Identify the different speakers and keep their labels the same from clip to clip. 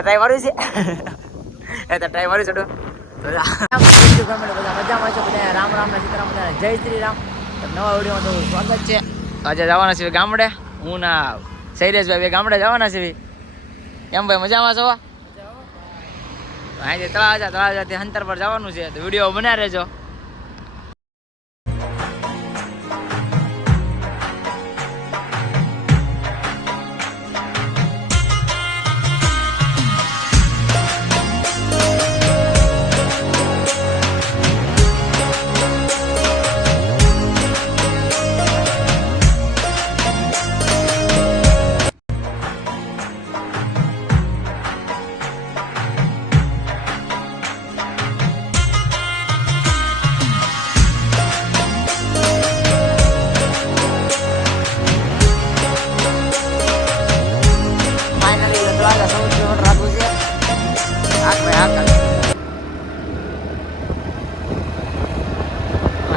Speaker 1: Try માર્યું છે? એ તો ટ્રાય માર્યું છોડો બધા મજામાં છે બધા રામ રામ ના સીતારામ બધા જય શ્રી રામ નવા વિડીયોમાં તો સ્વાગત છે આજે જવાના છે ગામડે. હું ના શૈલેષભાઈ બે ગામડે જવાના છે કેમ ભાઈ મજામાં છો? આજે તળાજા તળાજાથી અંતર પર જવાનું છે. તો વીડિયો બનાવ રહેજો.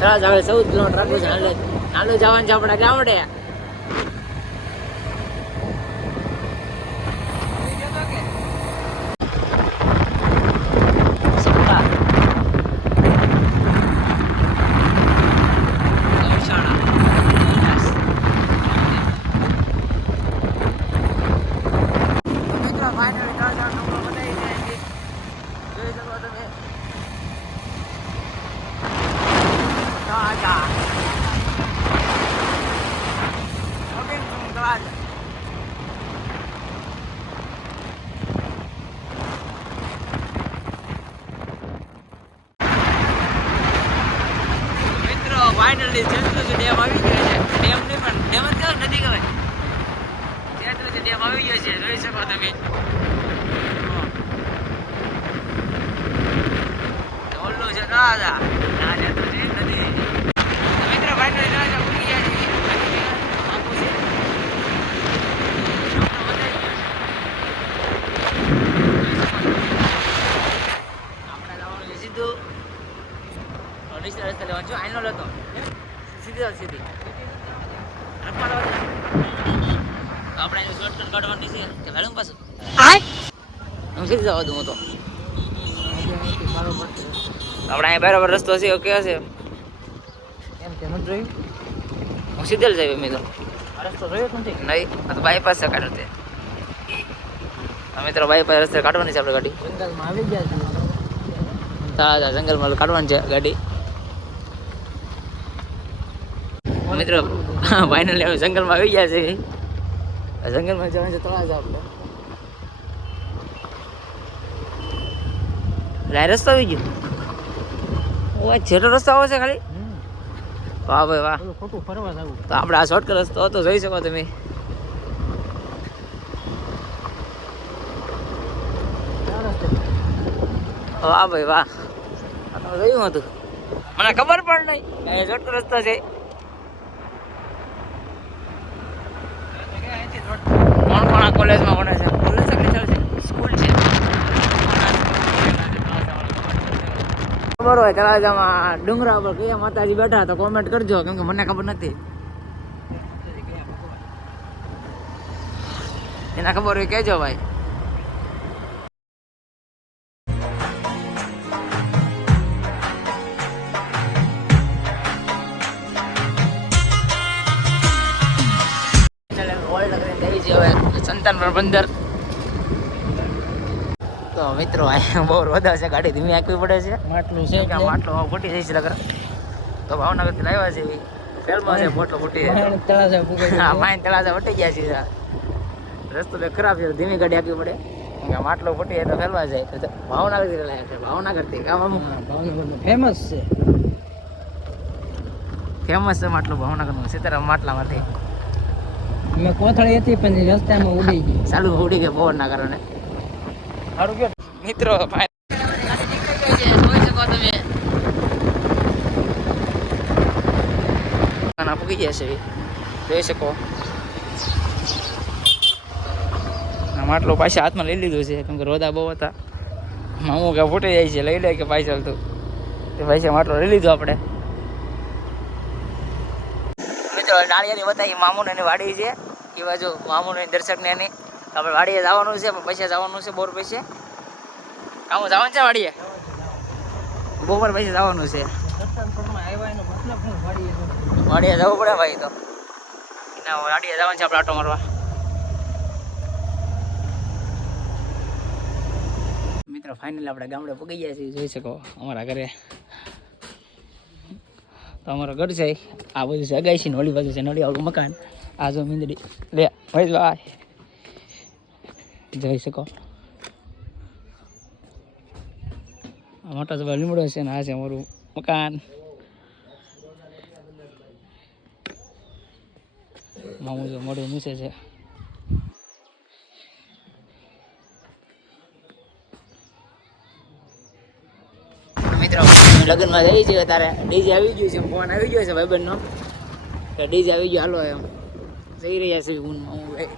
Speaker 1: તળાજા હવે ચૌદ કિલોમીટર હાલો. જવાનું છે આપણા ગામડે સમતા. ગૌશાળા. Yes. મિત્રો ફાઇનલી ત્રણ ચાર નંબર બતાવી છે અહીંથી. જોઈ શકો તમે તળાજા. Coming from Talaja. મિત્રો ફાઇનલી જેટલું ડેમ આવી ગયો છે. ડેમ નહીં, પણ ડેમ જ કહેવાય નદી કહેવાય? જેટલું ડેમ આવી ગયો છે, જોઈ શકો તમે. ઓલું છે, રાજા. ના નદી તો મિત્રો ફાઇનલી રાજા ઉડી ગયા છે આખું છે ડોક્ટર બતાવી ગયો છે આપણે જવાનું છે સીધું રસ્તે રસ્તે લેવાનું છે આઈનો લેતો સીધી જાવ સીધી રખમાં લેવા દે. તો આપણે એનું શોર્ટકટ કાઢવાની છે સીધી જવા દઉં તો આપણે અહીંયા બરાબર રસ્તો છે ઓકે હશે
Speaker 2: એમ
Speaker 1: તો નહીં બાયપાસ કાઢો તે બાયપાસ રસ્તે કાઢવાની છે આપણે ગાડી
Speaker 2: આવી ગયા છે
Speaker 1: તાજા જંગલમાં કાઢવાની છે ગાડી મિત્રો ફાઇનલી હવે જંગલમાં આવી ગયા છે. જંગલમાં જવાનું છે તળાજા આપણે. લાય રસ્તો આવી ગયો. ઓય છેલ્લો રસ્તો આવે છે ખાલી. વાહ ભાઈ વાહ.
Speaker 2: ખોટું ફરવા જવું
Speaker 1: તો આપણે આ શોર્ટકટ રસ્તો હતો જોઈ શકો તમે. વાહ ભાઈ વાહ. રહ્યું હતું. મને ખબર પણ નહીં. શોર્ટકટ રસ્તો છે. કોલેજમાં ભણે છે. કોલેજ છે કે ચાલે છે? સ્કૂલ છે. ખબર હોય તળાજામાં ડુંગરા પર કયા માતાજી બેઠા તો કોમેન્ટ કરજો, કેમ કે મને ખબર નથી. એના ખબર હોય કહેજો ભાઈ. હવે સંતાન પર બંદર. તો મિત્રો અહીંયા બહુ વધારે છે ગાડી ધીમી આંકવી પડે છે.
Speaker 2: માટલું છે
Speaker 1: કે માટલો ફૂટી જાય છે લગર તો ભાવનગરથી લાવ્યા છે ફેલમાં છે. મોટલો ફૂટી જાય. હા. માઇન તળાજા વટી ગયા છે રસ્તો બે ખરાબ છે ધીમી ગાડી આંકવી પડે. માટલો ફૂટી જાય તો ફેલવા જાય. તો ભાવનગરથી લાવ્યા છે ભાવનગરથી.
Speaker 2: ભાવનગર ફેમસ છે.
Speaker 1: ફેમસ છે માટલું ભાવનગરનું સીતારામ માટલામાંથી.
Speaker 2: અમે કોથળી હતી પણ રસ્તામાં ઉડી ગઈ.
Speaker 1: ચાલુ ઉડી ગઈ ના કારણે.
Speaker 2: સારું ગયો.
Speaker 1: મિત્રો ભાઈ. જોઈ શકો તમે ખાના પૂકી ગયા છે. જોઈ શકો. માટલો પાછા હાથમાં લઈ લીધું છે કેમ કે રોદા બહુ હતા. મામું કે ફૂટી જાય છે લઈ લે કે પાછળ ચાલતું તે. પાછા માટલો લઈ લીધો આપણે. મિત્રો નાળિયાની બતાવી મામુને એની વાડી છે. એ બાજુ મામુને દર્શકને એની. આપણે વાડીએ જવાનું છે પૈસા જવાનું છે, બોર પૈસે. કામ જવાનું છે વાડીએ? બપોર પૈસે જવાનું છે.
Speaker 2: વાડીએ?
Speaker 1: જવું પડે ભાઈ તો. ના, વાડીએ જવાનું છે આપણે આટો મારવા. મિત્રો ફાઇનલ આપણે ગામડે પગી ગયા છીએ, જોઈ શકો અમારા ઘરે. તો અમારો ઘર છે, આ બધું છે અગાઈ છે નોળી બાજુ છે નોળી આવડું મકાન. આ જો મીંદડી. લે, ભાઈ ભાઈ જઈ શકો. મોટો તો લીમડો છે ને, આ છે અમારું મકાન. મામું જો મોઢું મૂસે છે. મિત્રો લગ્નમાં જઈએ છીએ અત્યારે. ડીજે આવી ગયું છે, ફોન આવી ગયો છે ભાઈબંધનો. ડીજે આવી ગયો, હાલો એમ. જઈ રહ્યા છે હું હું ભાઈ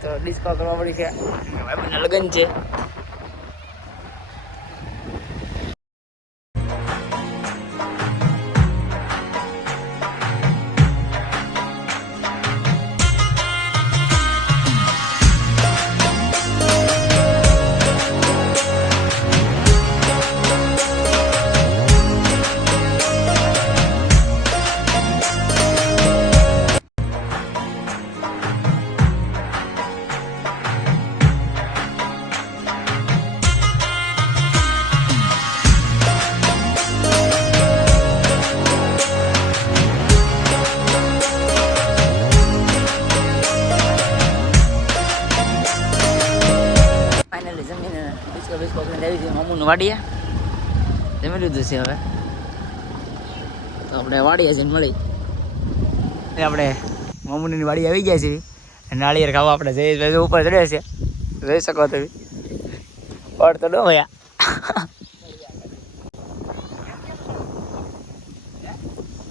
Speaker 1: તો ડિસ્કો કરવા પડી છે. મને લગ્ન છે. જમીને ડિસ્કો બિસ્કો કરીને આવી છે મામુનું વાડીએ. જમી લીધું છે હવે. તો આપણે વાડીએ જઈને મળી. એ આપણે મામુની વાડી આવી ગયા છે. નાળિયેર ખાવા આપણે જયેશભાઈ ઉપર ચડ્યા છે. જઈ શકો તમે. પડ તો ભયા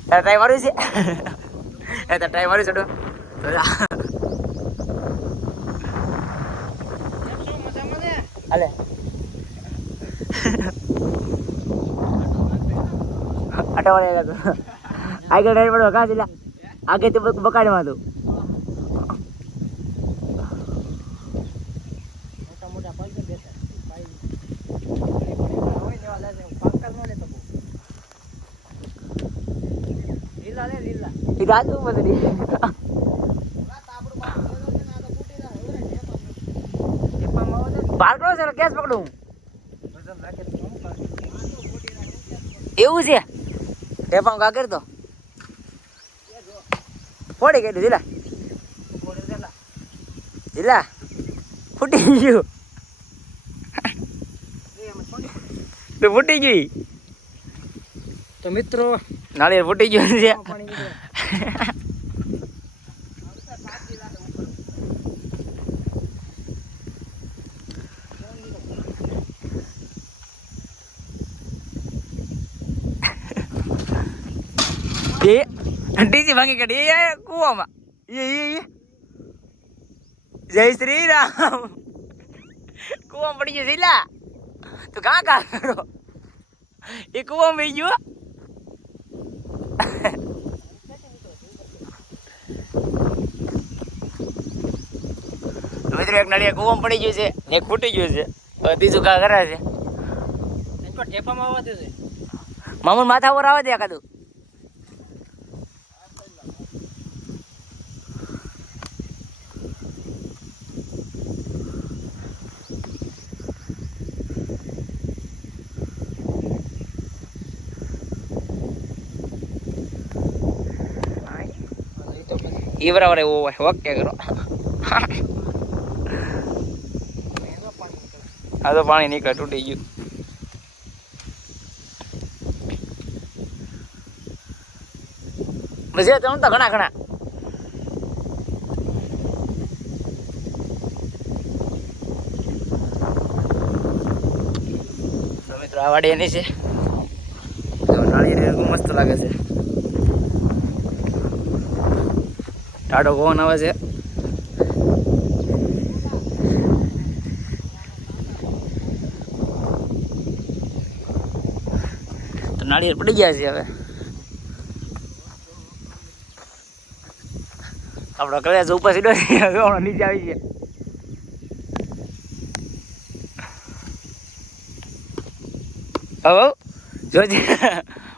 Speaker 1: ટ્રાય માર્યું છે? એ તો ટ્રાય માર્યું છે ડો તો આગળ ડાયર પડવા કાં દિલા આગે તે બકાડવા હતું.
Speaker 2: મોટા મોટા પગ બેઠા હોય ને એવા લાગે પાકલ નો લીલા લે લીલા.
Speaker 1: એ રાજુ બધી
Speaker 2: ટેપામાં આવો ને
Speaker 1: બાળકો છે કેસ પકડું
Speaker 2: તો?
Speaker 1: એવું છે. ટેપામ કા કરતો ફોડી કાઢ્યું દિલા
Speaker 2: દેલા.
Speaker 1: ફૂટી ગયું. તો ફૂટી ગઈ
Speaker 2: તો મિત્રો
Speaker 1: નાળિયેર ફૂટી ગયું છે
Speaker 2: પાણી નીકળે
Speaker 1: એ ડીસી ભાંગી કાઢી. એ કુવામાં એ એ જય શ્રી રામ કૂવામાં પડી ગયો શીલા તું કાં કાં કરો એ કૂવામાં પડી ગયો. મિત્રો એક નળિયા કૂવામાં પડી ગયું છે ને એક ફૂટી ગયું છે. ત્રીજું કા કરે છે?
Speaker 2: ટેપામાં આવવા છે
Speaker 1: મામૂલ માથા ઉપર આવે છે એકાદું. એવું હોય ઓકે કરો આ તો પાણી નીકળે તૂટી ગયું મજા તો ઘણા ઘણા મિત્રો આ વાડી એની છે બહુ મસ્ત લાગે છે ટાડો પવન આવે છે. તો નાળિયેર પડી ગયા છે હવે. આપણો કદાચ ઉપર સીધો હવે નીચે આવી ગયા. હવે જોજે.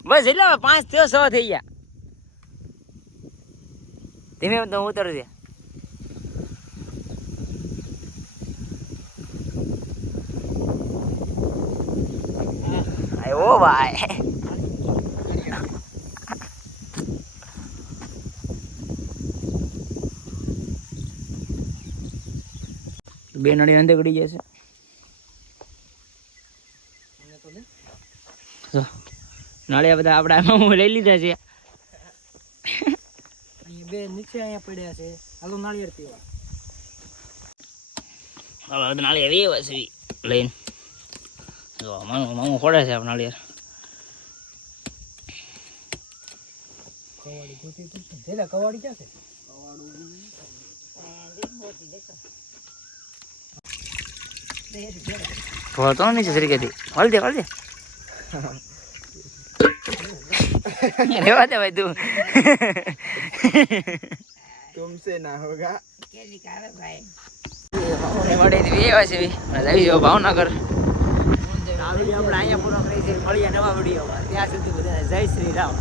Speaker 1: બસ એટલે પાંચ થયો છ થઈ ગયા. ધીમે તો હું ઉતરું છે આવ્યો ભાઈ બે નળી અંદર ગળી જશે નાળિયા બધા આપણે એમાં લઈ લીધા છે
Speaker 2: અહીંયા નીચે અહીંયા પડ્યા છે. હાલો નાળિયેર પીવા.
Speaker 1: હવે બધા નાળિયા વેવા છે. લઈને. જો મામું મામું ખોડે છે નાળિયેર.
Speaker 2: કવાડી ગોતી તો છે? જેલા કવાડી ક્યાં છે?
Speaker 1: ભરતો નહીં છે તરીકેથી વાલ દે વાલ દે. રેવા દે ભાઈ તું
Speaker 2: तुमसे ना होगा
Speaker 1: મળે એવા છે લઈ જાઓ ભાવનગર આ વિડીયો આપણે અહીંયા પૂરો કરી છે મળીએ નવા વિડીયોમાં ત્યાં સુધી બધાને જય શ્રી રામ